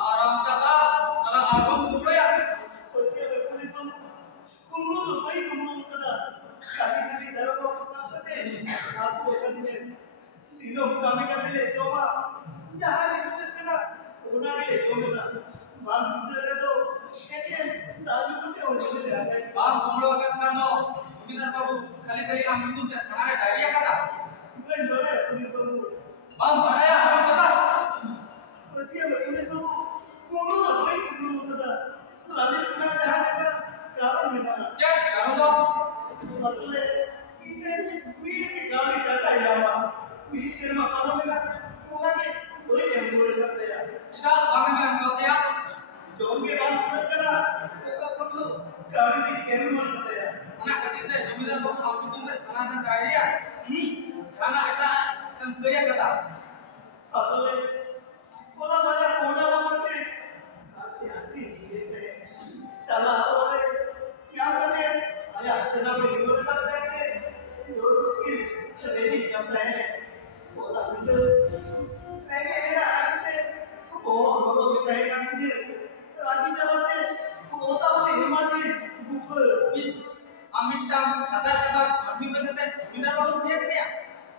आराम चला salah arum juga ya Pergi ke polis kamu. Kumpul tu, baik kumpul tu dah. Kali-kali darah kau apa deh? Aku akan ini. Tino kami kan deh coba. Jangan itu kena. Una ke coba dah. Bang kita tu, kekeh. Tahu kita orang ni dah. bang kumlo akan kano Jamidan babu kali-kali am itu karena diarrhea kata Bukan boleh polis kamu. bang padaya aram chala Pergi ke polis kamu. Kumpul tu, baik kumpul tu dah. Lalu sekarang jangan ada kawan mana. cek karo to Maksudnya, ini misi kami kata ya, misi rumah kalau memang mungkin boleh yang boleh kata ya. tidak kami bang kau dia Jomge bang bukan kena, kita perlu kami di kami boleh kata ya. anak kecil Jamidan babu am itu karena diarrhea karena ada yang dia kata Maksudnya, pola banyak pola waktu hati-hati dikit. Cala orang yang kata ayah tenang boleh kata है जो उसकी सदैवी जमता है वो तब तो पहले era आते वो लोगों के तय काम के राजी चलाते वो होता होते Himalaya गुफर is aminta kata-kata kami kata Jamidan babu dia kata ya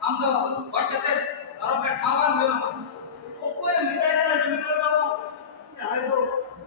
am to kata orang ke ठावा मेला तो कोई मिटाई ना जमींदार बाबू चाहे तो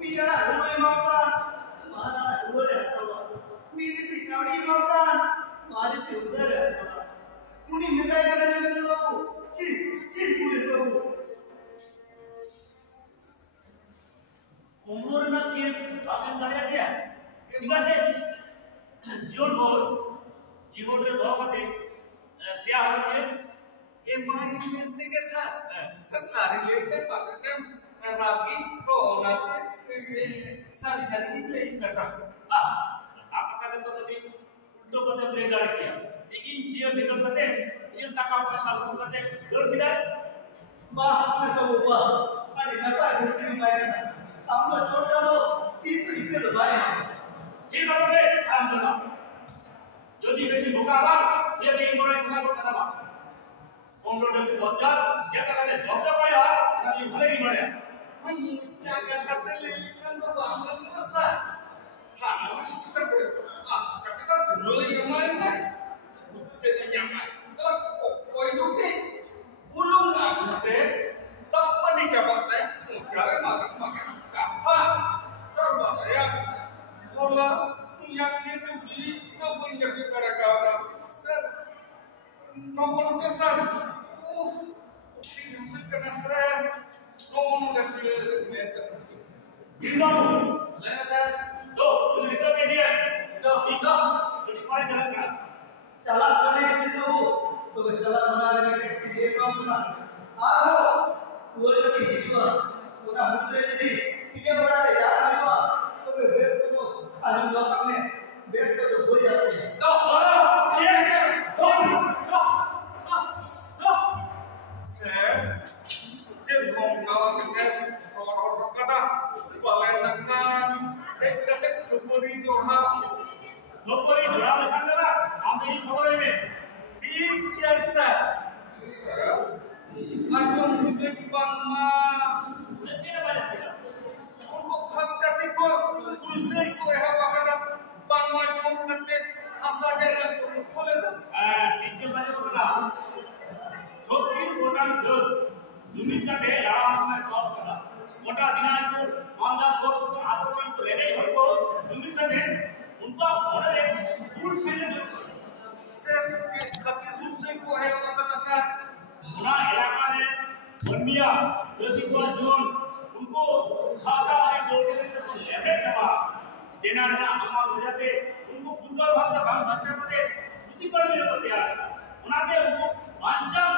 मीरा हुए मौका मारा हुए रहता हुआ मेरी से कौड़ी मौका मारे से उधर रहता हुआ उन्हीं मिटाई ना जमींदार बाबू चिल चिल पुलिस बाबू उम्र ना केस आपन दाया गया इबादे जीवन रे दो कते सिया होते ये माही मिलने के साथ सारी लेते पकड़ने रागी तो होना ये सारी सारी की ले करता आप कहते तो सभी उल्टो कते ले डाल किया लेकिन ये भी तो कते ये तक आप साल कते डर किधर वाह पुलिस बाबू वाह अरे नपा भर्ती में पाएगा हम लोग चोर चलो 30 इक्के दबाए ये करबे काम करना যদি বেশি বোকাবা ये दिन বড় কথা কথা বা কোনটো দেখতে বজ্জা যেটা কাছে জব্দ করে আর কাজে ভরে গড়ে ये क्या करते ले लिखन तो बांगल ना सा खाना इतना चाहे तो लो ये मार में ते न्यामा तो कोई दुटे बुलुंग ना दुटे तो अपनी चबाते मुचारे मागत मागत था सब बताया बोला या खेत भी तो कोई जब तरह का सर नंबर के सर उसकी करना सर नॉन नचले मैसेज गिरदानो Lena sir दो इधर इधर के दिए itu jadi पाए jalan का चालाक बने पुलिस बाबू तो वे चालाक बनाने में के ये काम बना आ हो तू और कति हिजुआ ओना मुद्रे जदी किके बना दे या आजुआ तो वे बेस को आजू लोक में बेस को तो बोल जाते हैं to solo ये सर जब हम गाँव में और कदा वाले नकान एक कटे कुपरी जोड़ा दोपरी जुड़ा लखन देला हम तो ये खबर में ठीक है सर अजो मुझे बंगा लेकिन बजा दिया उनको भक्त जैसे को तुलसी को है वक़्त बंगा जो करते आशा जगह खोले तो ठीक है बजा बता 36 गोटान जोर जमीन का ढेर आराम में टॉप करा गोटा दिनाजपुर मालदा सोर्स पर आदमी तो रहने को जमीन का ढेर उनका बड़े फूल से जो सर कति तुलसी को है वक़्त सर उना इलाका में बर्मिया रसिको जोन उनको खाता वाली जोड़ने में तो लेके चला देना ना हमारे वजह उनको पूरा भाग का भाग बच्चा पते उसी पर भी पते यार उनाके उनको मंचा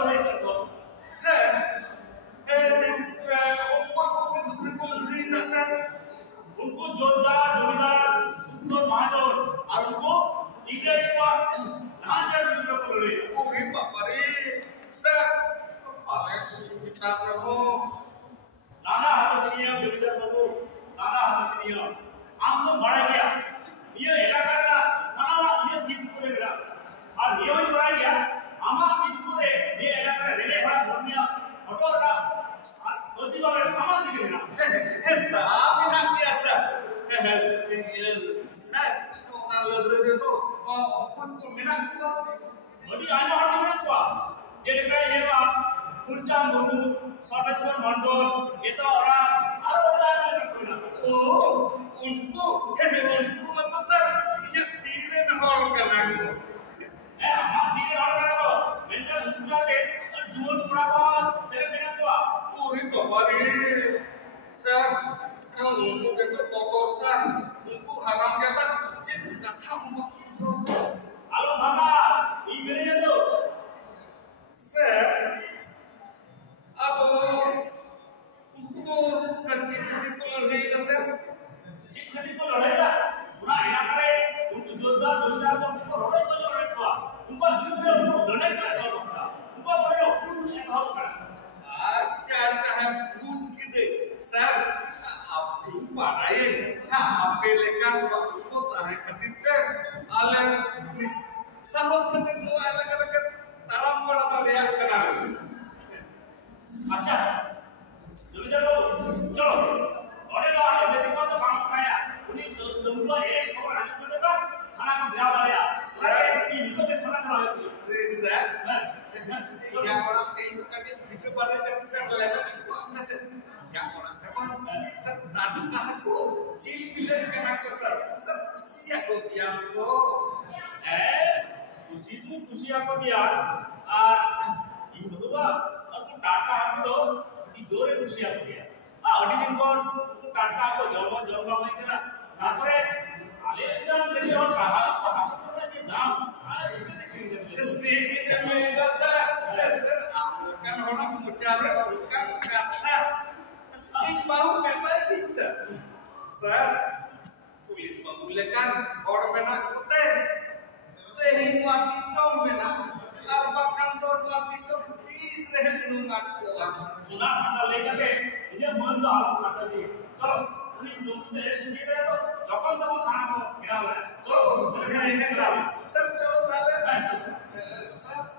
बढ़ाई कर दो सर ऊपर को के दूसरे को नहीं ना सर उनको जोरदार जमींदार सुपर महाजन और उनको इंग्लिश का नांजर भी कर रहे ओ रे बाबा रे सर आले कुछ विचार रहो नाना हाथ नियम जमींदार बाबू नाना हाथ नियम आम तो बढ़ा गया ये इलाका का सारा ये बीच पूरे मिला और ये ही बढ़ा गया हमारा बीच पूरे ये ফুলচাঁদ বন্ধু সর্বেশ্বর মন্ডল এটা ওরা আরো ओ उनको मतलब सर ये तीन हॉल करना को আমার দিয়ে আর করো মেন্টাল বুঝাতে জোর পুরা ছেলে মেয়ে তো पूरी बाबा रे सर उनको के तो तोतो सर उनको हराम जाता जिन कथा আলো ভাষা এই বেরিয়ে তো सर अब उनको तो चित को लड़ाई था सर चिट्ठी को लड़ाईला पूरा इलाका में उनको जोरदार जोरदार को लड़ाई को लड़ाई को उनको दूसरे उनको लड़ाई का कर रखा उनको बड़े उनको एक हाथ कर अच्छा अच्छा हम पूछ के दे सर आप इन पढ़ाई हां आप लेकर को तारे खतीब पे आले साहस करते को अलग अलग ताराम बड़ा तड़िया करा अच्छा जमीदार बाबू चलो अरे ना आगे बेसिक बात तो काम कराया उन्हीं तुमको एक खबर आने को देगा खाना को गिरा दिया सर ये निको पे खाना खा रहे हो सर या बड़ा कहीं तो करके वीडियो बारे करके सर लेवल में से क्या होना है सर नाटक को चिल बिलेट करना को सर खुशी को दिया तो है खुशी आपको दिया और इन बदुआ और तो टाटा हम तो की जोरे खुशी आपको दिया अड़ी दिन पर तो टाटा को जॉब में करा तापरे आले एकदम मेरी और कहा तो हाथ में नाम आज कितने खरीद सीट में सर आप kan orang mencari kan kata ini mau kata ini sir pulis membolehkan orang menak kote tehin mati som menak arba kantor mati som dis rehen numat ko सुना खाता लेकर के ये मन तो आप खाता दी चलो उन्हीं लोगों ने सुनी रहे तो जखन तक खाना को गिरा रहा है तो नहीं सर चलो तावे sir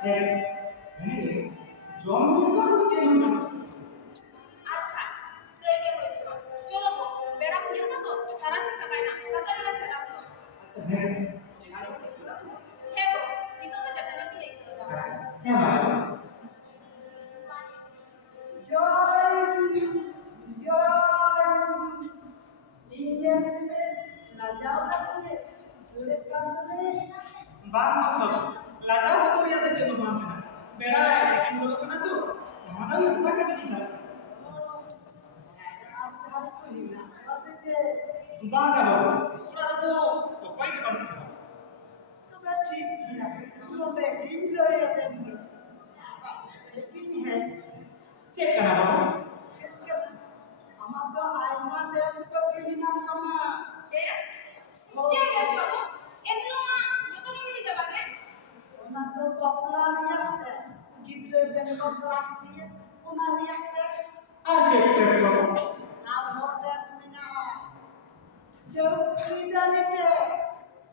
ini jom kita tu jangan macam. अच्छा अच्छा तो ये हो चलो चलो बेड़ा दिया था तो तारा से सकाई ना तारा ले चला तो अच्छा है चिनारी kita tu. है वो itu तो चटना की एक तो अच्छा है macam. Bang, lajar betul ya tu cuma bang kena. Beda, lekin dulu kena tu, dah tahu yang sakit ni kita. Bang kan, udah tu, kau yang bang tu. Cek kan bang? yes cek guys babu itu joto ni mesti jawab ya Ah, cek teks bang.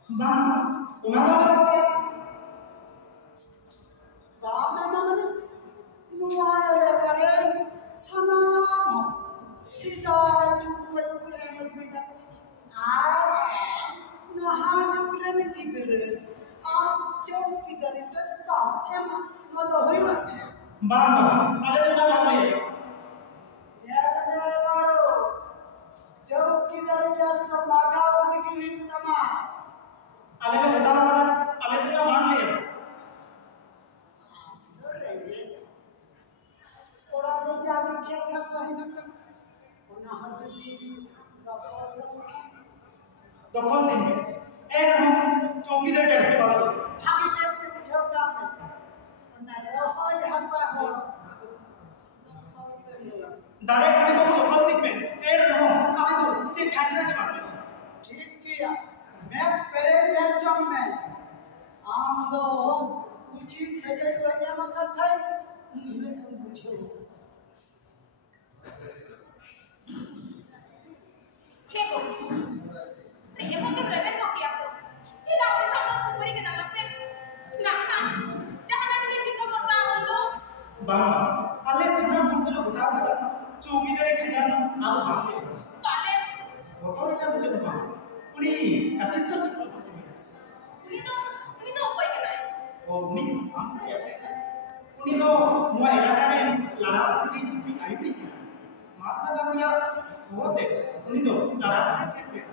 Bang, umat apa bang? Bang, ada tu nama apa? Ada tu nama apa? Ada tu nama apa? दखल देंगे N हम चौकीदार test के बारे दादा खाने को दखल देंगे एन हम खाली तो चेक खाने के बारे ठीक किया मैं पेरेंट एग्जाम में आम दो उचित सजाई बजा मकर था उसने पूछो Hego. Emang tu berapa kopi aku? Tidak boleh sama kupuri ke nama sen. Nak kan? Jangan aja dia juga berkau tu. bang ale senang mungkin lo buta buta चौकीदार खजाना आलो बाकी Balik. बतौर क्या तो चलो bang उन्हीं kasih search करो तो Ini tu apa yang kena? oh ini हम क्या उन्हीं तो मुआ इलाका में लड़ा उन्हीं बिकाई भी महात्मा गांधी या बहुत है उन्हीं तो लड़ा उन्हीं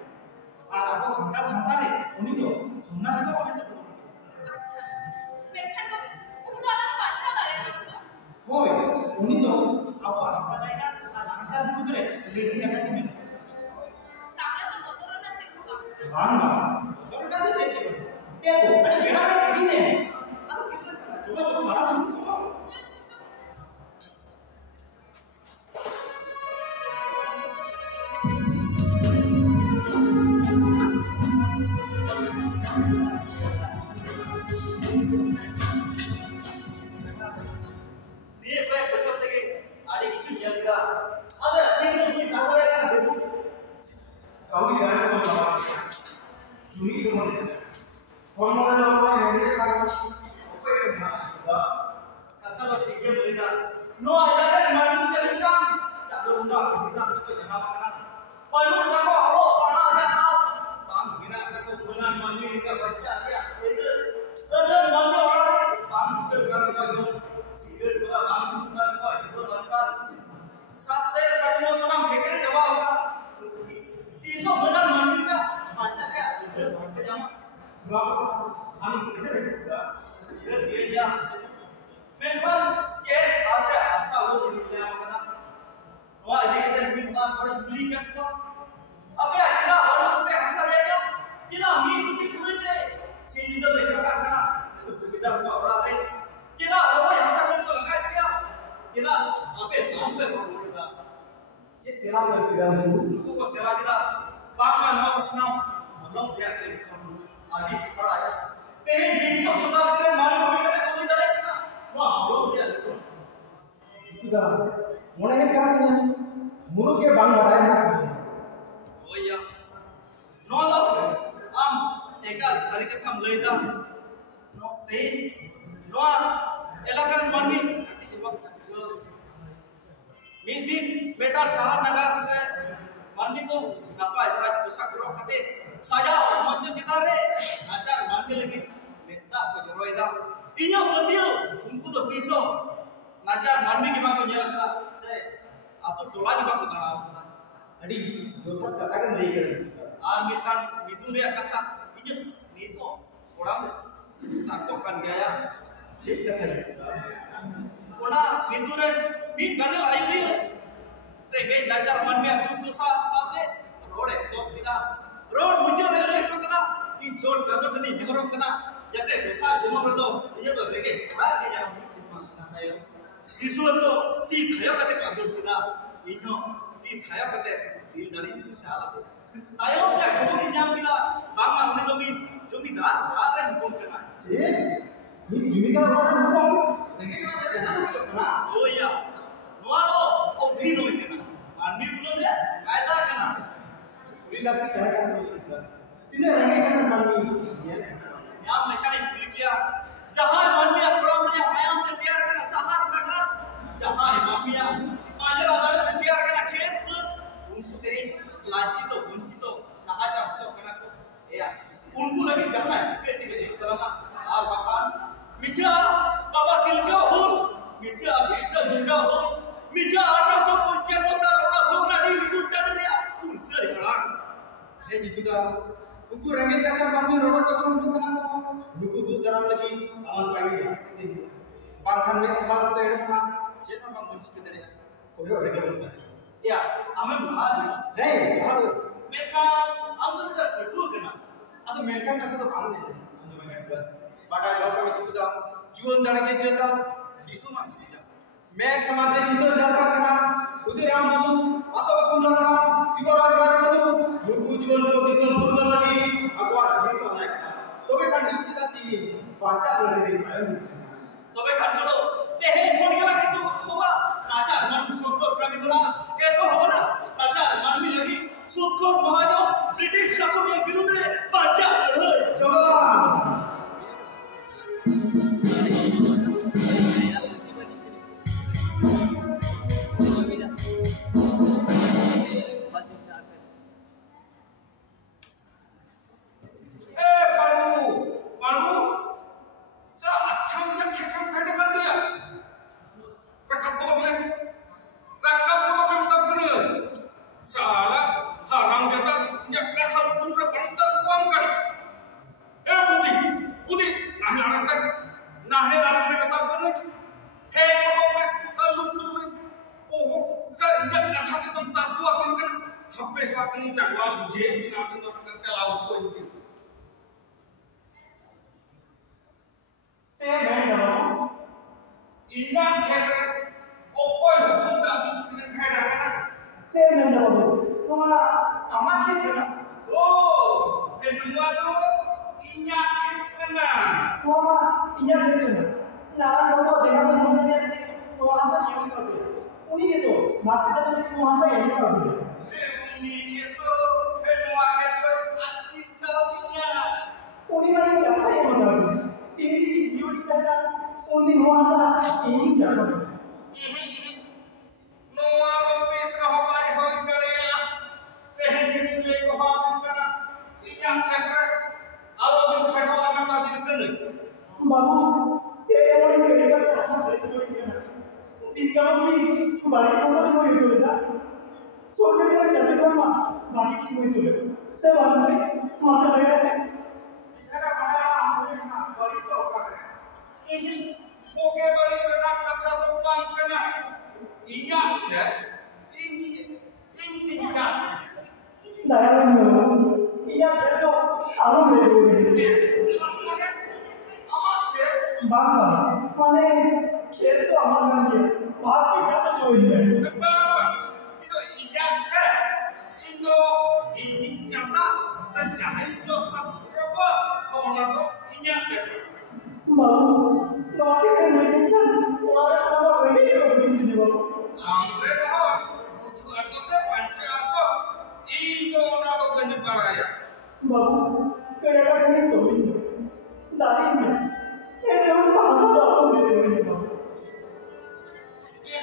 और आपको संतार है उन्हीं तो सुनना सीखा उन्हीं तो अच्छा. Mereka tu, untuk anak baca dah ya tu. होय उन्हीं तो आपको आशा जाएगा और आशा बुद्ध रे लेडी या कहती में Tangan tu motor nak cek buka. bang तो उनका तो चेक करो ये को अरे बेटा मैं देखी नहीं अब कितना चलो चलो बड़ा बन चलो Ni saya betul lagi. Ada itu yang kita. Ada ini ni kalau yang ada dulu. Kau ini ada apa apa? Juni itu mana? Kalau mana orang yang ini kan, apa yang mana? Kata lo tiga mereka. No ada kan mandi tu jadi kan. Cakap undang bisa kita jangan makan. Kalau kamu Allah parah ya kau. Bang gina kau benar mandi ni kau baca ya. Itu mandi orang. Bang terkan kau cigarette पूरा बांध दूंगा तो इधर बरसात सात साढ़े 900 नाम फेंकने जवाब होगा 300 बना मंडी का अच्छा क्या इधर भर के जामा हम इधर दिए जा मैं पर के आशा वो मिल गया पता वहां अधिक दिन बीच बार पर बुली करता अबे अकेला वालों पे हंसा रहेगा किला मी तो पूरे थे सीधी तो बैठा खड़ा तो किधर को बड़ा रे किला वो हंसा को लगा दिया किला अबे नाम पे बोलेगा ये तेरा कर दिया उनको को तेरा दिला बाग में नाम सुनाओ मतलब क्या के लिखा आदि पढ़ाया तेरे 200 सुना तेरे मान में हुई करे कोई तरह का वो हम लोग क्या देखो itu dah mana yang kah ni muruk ke bang ada yang nak वो या no love am eka sari katham leida no te no kan mandi midin betar sahar nagar mandi ko napai saja posak rok kate saya monco citare acar mandi lagi neta ko joroida inya madio unku do tiso nacar mandi ki bako nyata se atau tola ki bako kana Adi jothar kata kan lei kare ar mitan midun re kata inya nito orang tak tokan gaya ठीक कथा Ona miduran min ganel ayuri rege najar man me adu dosa pate road to kida road mujhe rele to kana ki jod jado thani nimro kana jate dosa jemo do ye to rege ba ke ja sayo isu to ti thaya kate ka do kida inho ti thaya kate dil dari chala de tayo ta khobori jam kida bang uni to mi jomidar aran kon kana ठीक ini dimika orang hukum dengan kita jangan kita kena oh iya nuaro obhino kana manmi bulo de kaida kana ini lagi terangkan terus kita ini rangai kasar kami ya ya mekhani buli kiya jahan manmi program ne ayam te tayar kana sahar nagar jahan manmiya majra adar te tayar kana khet bud unku te lajito bunchito nahaja hocho kana ko ya unku lagi jahna chike tige tarama ar bakan मिजा बाबा Tilka whole मिजा Birsa Munda whole मिजा 1895 साल रोना भोगना दी विद्युत डडरिया उनसे बड़ा हे जितुदा उनको रंगे काचा मामी road को तुम तो कना नुकु दु दराम लगी आन पाई दे बांखन में सवाल तो एडे ना चेता बांग मुझ के दरे ओबे रंगे बोलता है या हमें भाग हे भाग मेका हम तो बेटा देखो कना ಅದು ಮೆಲ್ಕನ್ ಕಥೆ तो भाग नहीं अंदर में बैठ बाटा जाओ का जितुदा जीवन दाने के चेता दिसु मा दिसिजा मैं एक समाज में चित्तर झलका करना उदयराम बसु अशोक कुमार खान शिवराज राजगुरु नुकु जीवन को दिसु दुर्दल लगी अगवा जीवन को नायक तो वे खान नीति जाती पांचा लड़े रे आयो तबे खान चलो तेहे फोन गेला के तो होगा राजा मन सुरकोर क्रमी गुना ए तो होगा ना राजा मन में लगी सुरकोर महाजन ब्रिटिश शासन के विरुद्ध रे बाजा चलो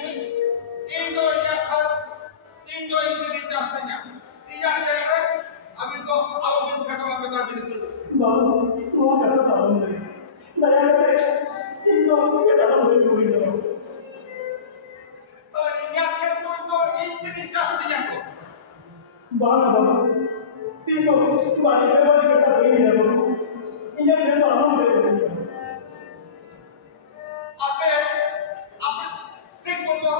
ini Indo yang khas Indo integritas nya iya kira abi to alvin khatwa meta bilkul बाबू तू करा तालम ले दया करके इनको के तालम ले कोई ना iya kira to Indo integritas nya ko बाबा बाबू तीसो बारी बारी करता कोई नहीं है बाबू इन्हें के तालम ले कोई ape stik moto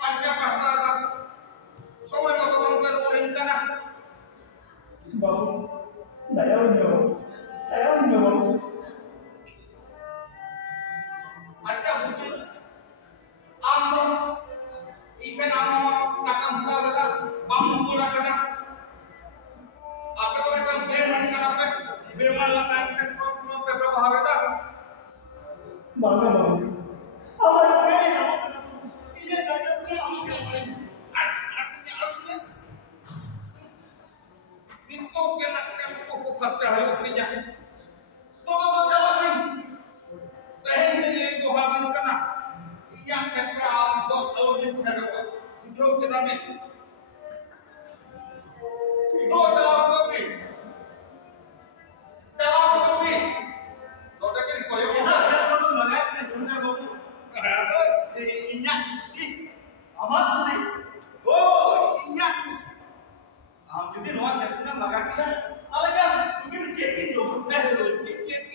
panja pahta somai moto bangker urin kana बाबू दया उन्हें बाबू acha buti amno ikan amno takam buka bela bamun pura kada ape to eta beman kana pe beman lata ko pe bahave da बाबा बाबू हमारे मेरे साथ इन्हें जाकर के हम क्या करें Pintu kena kamu kerja hari waktunya. Tolong jawabin. Teh ini itu habis kena. Yang kerja untuk alumni kedua. Tujuh kita ni. Dua jawab kopi. Jawab kopi. Sudah kini koyo. kita lihat foto banget nih dunia babu Ada inyak sih. amat sih Oh inyak sih. हम यदि नवा captain लगा के अलग हम उनके check की जो Cek